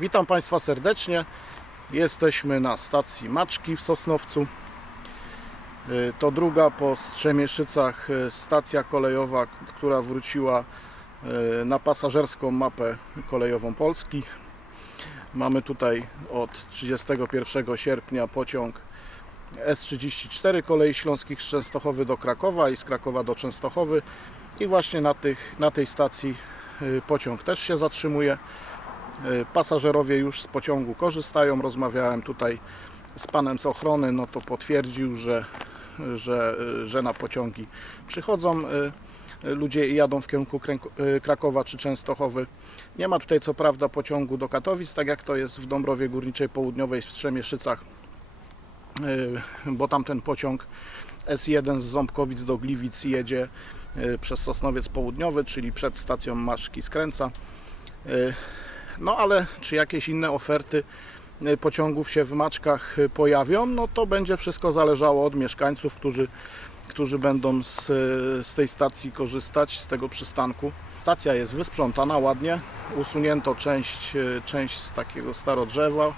Witam Państwa serdecznie. Jesteśmy na stacji Maczki w Sosnowcu. Y, To druga po Strzemieszycach y, stacja kolejowa, która wróciła y, na pasażerską mapę kolejową Polski. Mamy tutaj od 31 sierpnia pociąg S34 kolei śląskich z Częstochowy do Krakowa i z Krakowa do Częstochowy. I właśnie na, tych, na tej stacji pociąg też się zatrzymuje. Y, Pasażerowie już z pociągu korzystają. Rozmawiałem tutaj z panem z ochrony, no to potwierdził, że, że, że na pociągi przychodzą y, ludzie jadą w kierunku y, Krakowa czy Częstochowy. Nie ma tutaj co prawda pociągu do Katowic, tak jak to jest w Dąbrowie Górniczej Południowej w Strzemieszycach, y, bo tam ten pociąg S1 z Ząbkowic do Gliwic jedzie y, przez Sosnowiec Południowy, czyli przed stacją Maszki skręca. No ale czy jakieś inne oferty y, pociągów się w Maczkach y, pojawią, no to będzie wszystko zależało od mieszkańców, którzy, którzy będą z, y, z tej stacji korzystać, z tego przystanku. Stacja jest wysprzątana ładnie, usunięto część, część z takiego starodrzewa,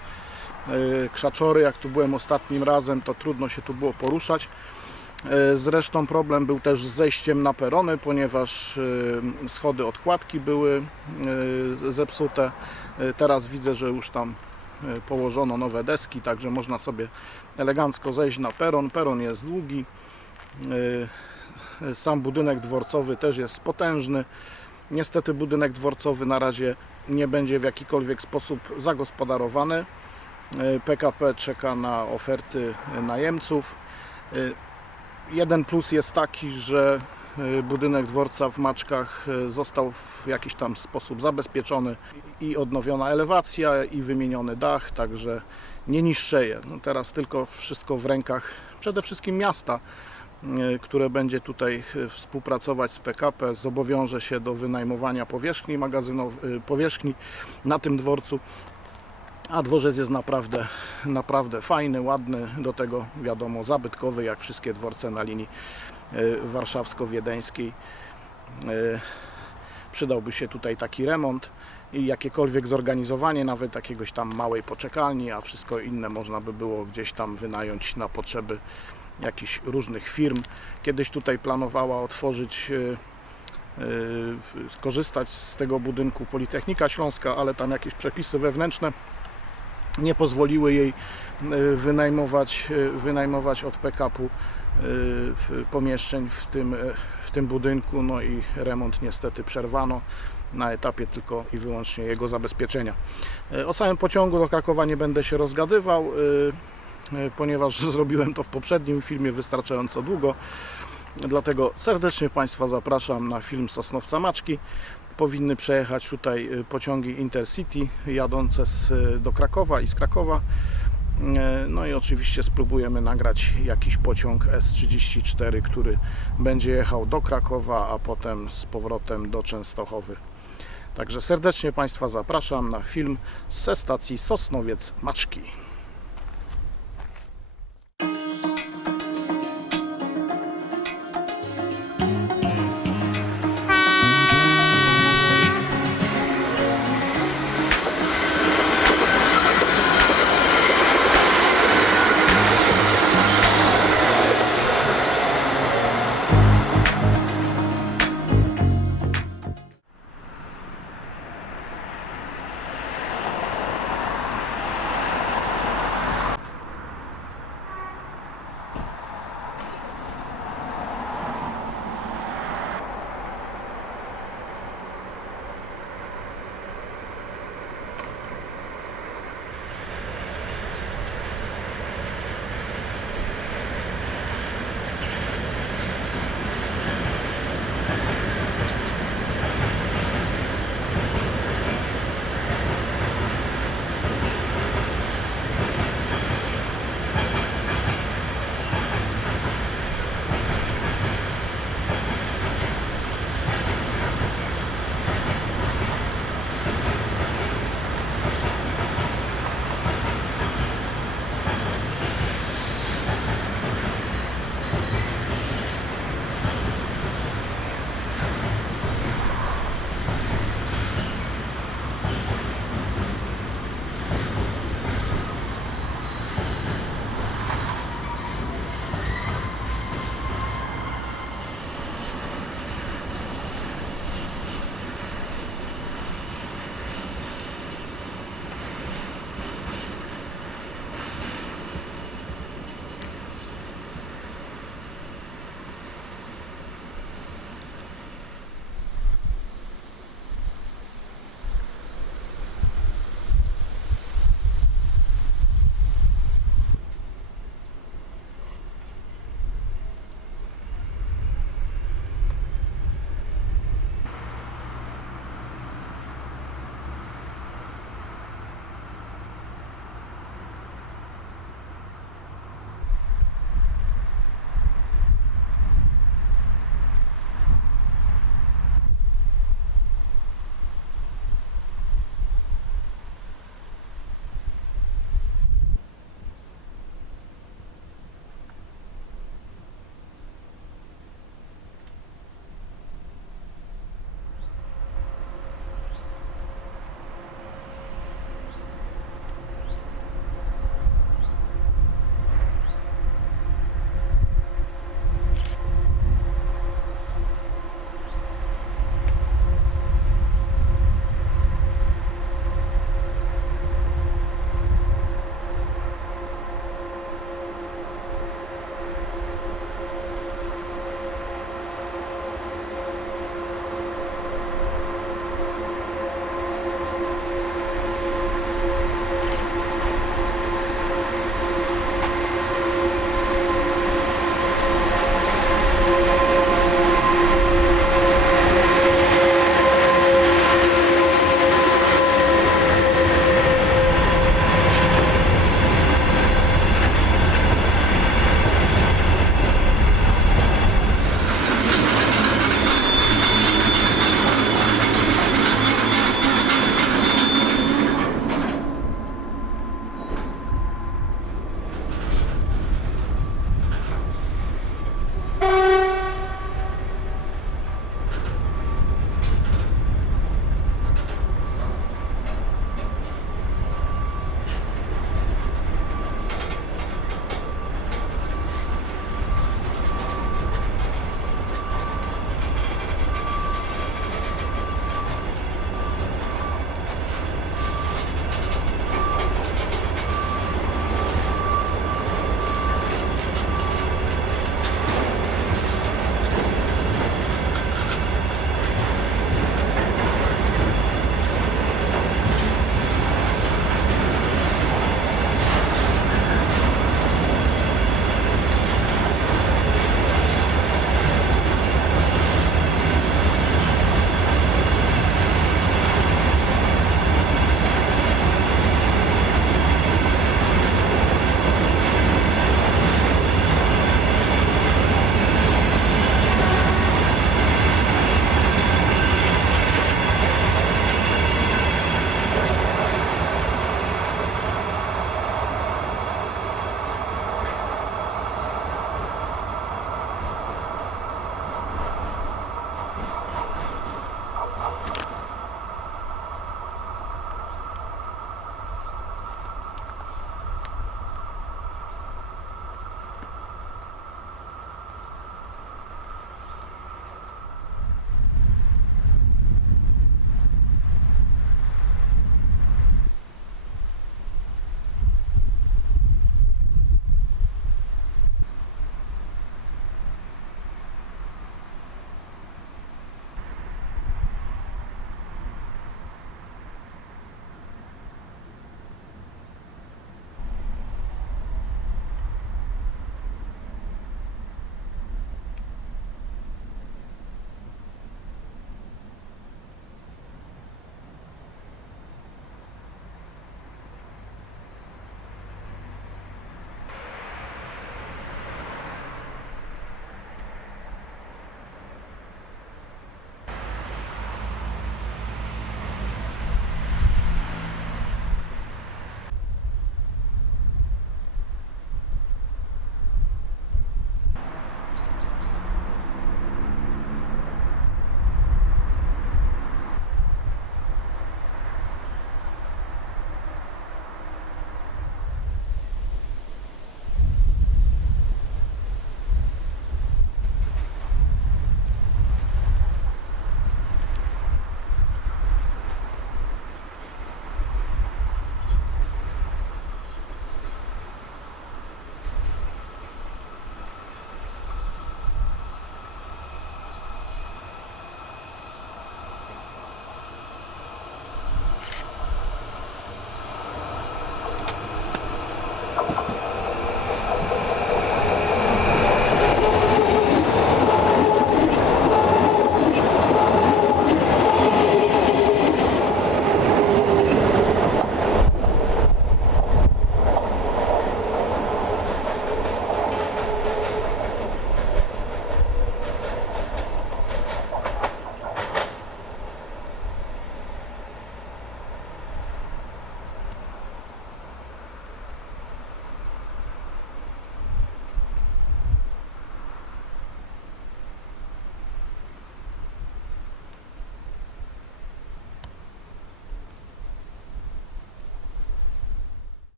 krzaczory, jak tu byłem ostatnim razem, to trudno się tu było poruszać. E, Zresztą problem był też z zejściem na perony, ponieważ e, schody odkładki były e, zepsute. Teraz widzę, że już tam położono nowe deski, także można sobie elegancko zejść na peron. Peron jest długi. Sam budynek dworcowy też jest potężny. Niestety budynek dworcowy na razie nie będzie w jakikolwiek sposób zagospodarowany. PKP czeka na oferty najemców. Jeden plus jest taki, że y, budynek dworca w Maczkach y, został w jakiś tam sposób zabezpieczony i odnowiona elewacja i wymieniony dach, także nie niszczeje. No teraz tylko wszystko w rękach przede wszystkim miasta, y, które będzie tutaj współpracować z PKP, zobowiąże się do wynajmowania powierzchni powierzchni na tym dworcu. A dworzec jest naprawdę, naprawdę fajny, ładny, do tego wiadomo zabytkowy, jak wszystkie dworce na linii y, warszawsko-wiedeńskiej. Y, Przydałby się tutaj taki remont i jakiekolwiek zorganizowanie, nawet jakiegoś tam małej poczekalni, a wszystko inne można by było gdzieś tam wynająć na potrzeby jakichś różnych firm. Kiedyś tutaj planowała otworzyć y, skorzystać z tego budynku Politechnika Śląska, ale tam jakieś przepisy wewnętrzne nie pozwoliły jej y, wynajmować, y, wynajmować od PKP-u w- pomieszczeń w tym, w tym budynku, no i remont niestety przerwano na etapie tylko i wyłącznie jego zabezpieczenia. O samym pociągu do Krakowa nie będę się rozgadywał, ponieważ zrobiłem to w poprzednim filmie wystarczająco długo. Dlatego serdecznie Państwa zapraszam na film Sosnowca Maczki. Powinny przejechać tutaj y, pociągi Intercity jadące z, y, do Krakowa i z Krakowa. E, No i oczywiście spróbujemy nagrać jakiś pociąg S34, który będzie jechał do Krakowa, a potem z powrotem do Częstochowy. Także serdecznie Państwa zapraszam na film ze stacji Sosnowiec Maczki.